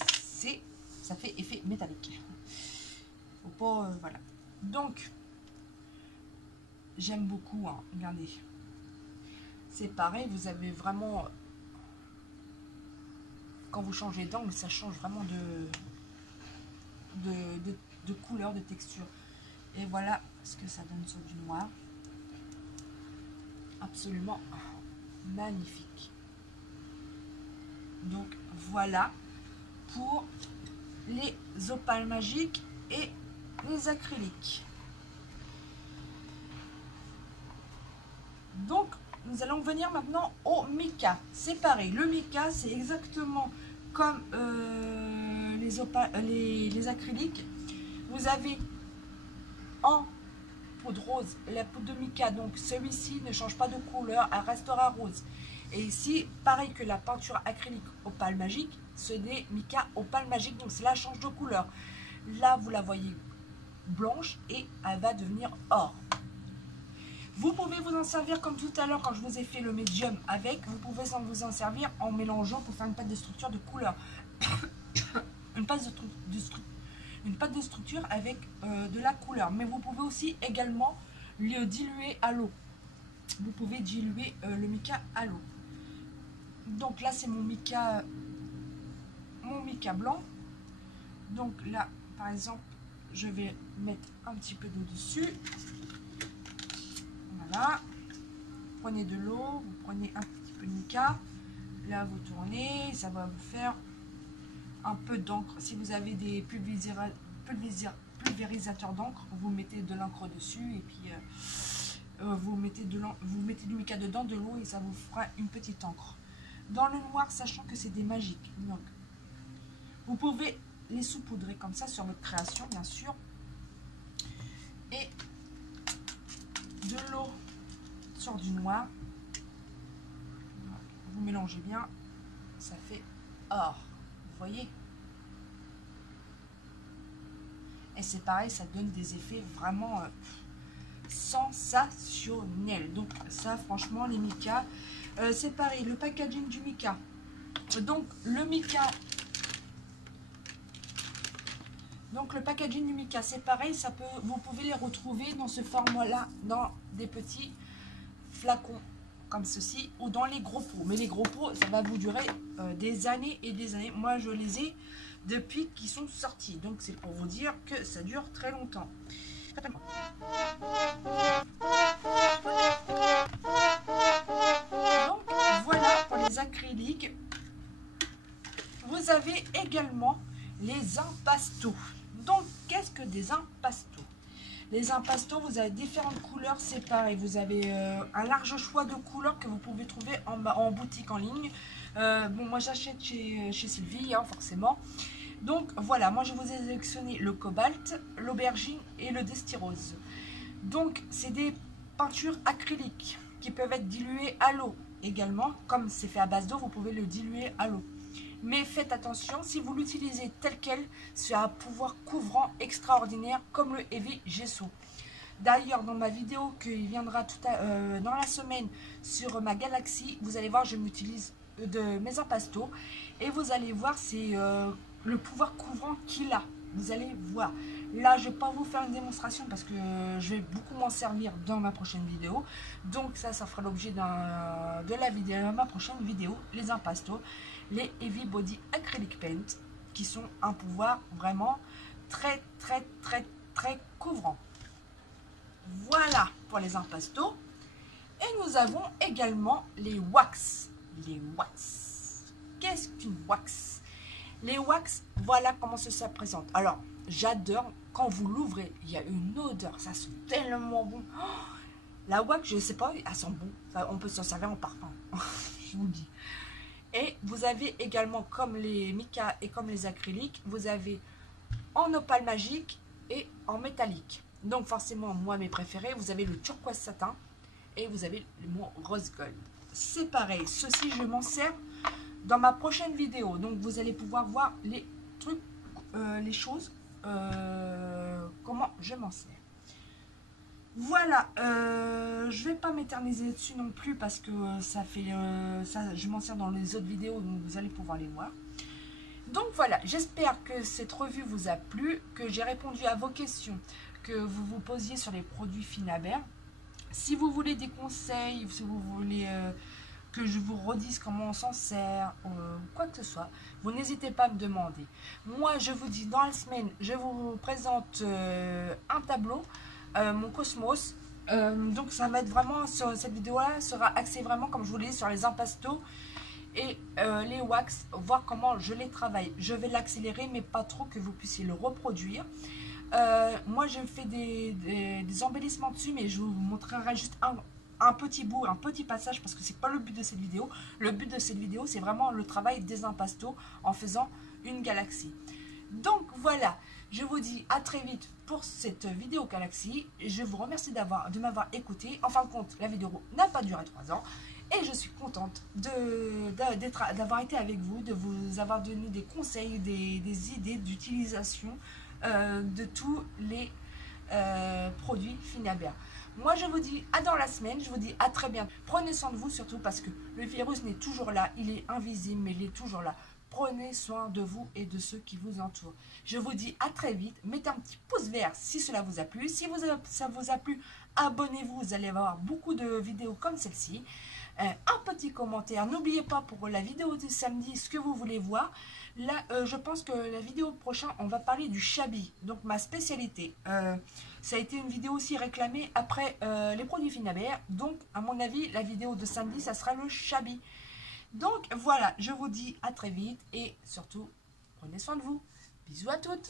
ça fait effet métallique. Faut pas, voilà. Donc, j'aime beaucoup, hein, regardez. C'est pareil, vous avez vraiment... Quand vous changez d'angle, ça change vraiment de couleur, de texture. Et voilà ce que ça donne sur du noir. Absolument magnifique. Donc voilà pour les opales magiques et les acryliques. Donc nous allons venir maintenant au mica. C'est pareil, le mica c'est exactement comme les acryliques. Vous avez en poudre rose la poudre de mica, donc celui-ci ne change pas de couleur, elle restera rose. Et ici, pareil que la peinture acrylique opale magique, ce n'est mica opale magique, donc cela change de couleur. Là, vous la voyez blanche et elle va devenir or. Vous pouvez vous en servir comme tout à l'heure quand je vous ai fait le médium avec. Vous pouvez vous en servir en mélangeant pour faire une pâte de structure de couleur. une pâte de structure avec de la couleur. Mais vous pouvez aussi également le diluer à l'eau. Vous pouvez diluer le mica à l'eau. Donc là, c'est mon mica blanc. Donc là, par exemple, je vais mettre un petit peu d'eau dessus. Voilà. Prenez de l'eau, vous prenez un petit peu de mica. Là, vous tournez, ça va vous faire un peu d'encre. Si vous avez des pulvérisateurs d'encre, vous mettez de l'encre dessus et puis vous mettez du mica dedans, de l'eau et ça vous fera une petite encre. Dans le noir, sachant que c'est des magiques. Donc, vous pouvez les saupoudrer comme ça sur votre création, bien sûr. Et de l'eau sur du noir. Vous mélangez bien, ça fait or. Vous voyez? Et c'est pareil, ça donne des effets vraiment sensationnels. Donc ça, franchement, les mica, c'est pareil, le packaging du mica. Donc le mica, le packaging du mica, c'est pareil, vous pouvez les retrouver dans ce format-là, dans des petits flacons comme ceci, ou dans les gros pots. Mais les gros pots, ça va vous durer des années et des années. Moi, je les ai depuis qu'ils sont sortis. Donc, c'est pour vous dire que ça dure très longtemps. Donc, voilà pour les acryliques. Vous avez également les impastos. Donc, qu'est-ce que des impastos? Les impastos, vous avez différentes couleurs, c'est pareil. Vous avez un large choix de couleurs que vous pouvez trouver en boutique en ligne. Bon, moi j'achète chez Sylvie, hein, forcément. Donc voilà, moi je vous ai sélectionné le cobalt, l'aubergine et le destirose. Donc c'est des peintures acryliques qui peuvent être diluées à l'eau également. Comme c'est fait à base d'eau, vous pouvez le diluer à l'eau. Mais faites attention, si vous l'utilisez tel quel, c'est un pouvoir couvrant extraordinaire comme le Heavy Gesso. D'ailleurs, dans ma vidéo qui viendra dans la semaine sur ma galaxie, vous allez voir, je m'utilise de mes impastos. Et vous allez voir, c'est le pouvoir couvrant qu'il a. Vous allez voir. Là, je ne vais pas vous faire une démonstration parce que je vais beaucoup m'en servir dans ma prochaine vidéo. Donc ça fera l'objet de ma prochaine vidéo, les impastos. Les Heavy Body Acrylic Paint qui sont un pouvoir vraiment très couvrant. Voilà pour les impastos. Et nous avons également les wax. Les wax. Qu'est-ce qu'une wax? Les wax, voilà comment ça présente. Alors, j'adore quand vous l'ouvrez, il y a une odeur, ça sent tellement bon. Oh, la wax, je ne sais pas, elle sent bon. Enfin, on peut s'en servir en parfum. Je vous le dis. Et vous avez également, comme les mica et comme les acryliques, vous avez en opale magique et en métallique. Donc forcément, moi, mes préférés, vous avez le turquoise satin et vous avez mon rose gold. C'est pareil, ceci, je m'en sers dans ma prochaine vidéo. Donc vous allez pouvoir voir les trucs, les choses, comment je m'en sers. Voilà, je vais pas m'éterniser dessus non plus parce que ça fait, ça, je m'en sers dans les autres vidéos, donc vous allez pouvoir les voir. Donc voilà, j'espère que cette revue vous a plu, que j'ai répondu à vos questions que vous vous posiez sur les produits Finaber. Si vous voulez des conseils, si vous voulez que je vous redise comment on s'en sert, quoi que ce soit, vous n'hésitez pas à me demander. Moi, je vous dis, dans la semaine, je vous présente un tableau, mon Cosmos. Donc ça va être vraiment, sur cette vidéo-là, sera axée vraiment, comme je vous l'ai dit, sur les impastos et les wax, voir comment je les travaille. Je vais l'accélérer, mais pas trop que vous puissiez le reproduire. Moi, je fais des embellissements dessus, mais je vous montrerai juste un petit bout, un petit passage, parce que c'est pas le but de cette vidéo. Le but de cette vidéo, c'est vraiment le travail des impastos en faisant une galaxie. Donc voilà, je vous dis à très vite pour cette vidéo galaxie. Je vous remercie de m'avoir écouté. En fin de compte, la vidéo n'a pas duré 3 ans. Et je suis contente d'avoir été avec vous, de vous avoir donné des conseils, des idées d'utilisation de tous les produits Finaber. Moi, je vous dis à dans la semaine, je vous dis à très bientôt. Prenez soin de vous surtout parce que le virus n'est toujours là, il est invisible, mais il est toujours là. Prenez soin de vous et de ceux qui vous entourent. Je vous dis à très vite. Mettez un petit pouce vert si cela vous a plu. Si ça vous a plu, abonnez-vous. Vous allez avoir beaucoup de vidéos comme celle-ci. Un petit commentaire. N'oubliez pas pour la vidéo du samedi ce que vous voulez voir. Là, je pense que la vidéo prochaine, on va parler du Shabby, donc ma spécialité. Ça a été une vidéo aussi réclamée après les produits Finaber. Donc, à mon avis, la vidéo de samedi, ça sera le Shabby. Donc, voilà, je vous dis à très vite et surtout, prenez soin de vous. Bisous à toutes.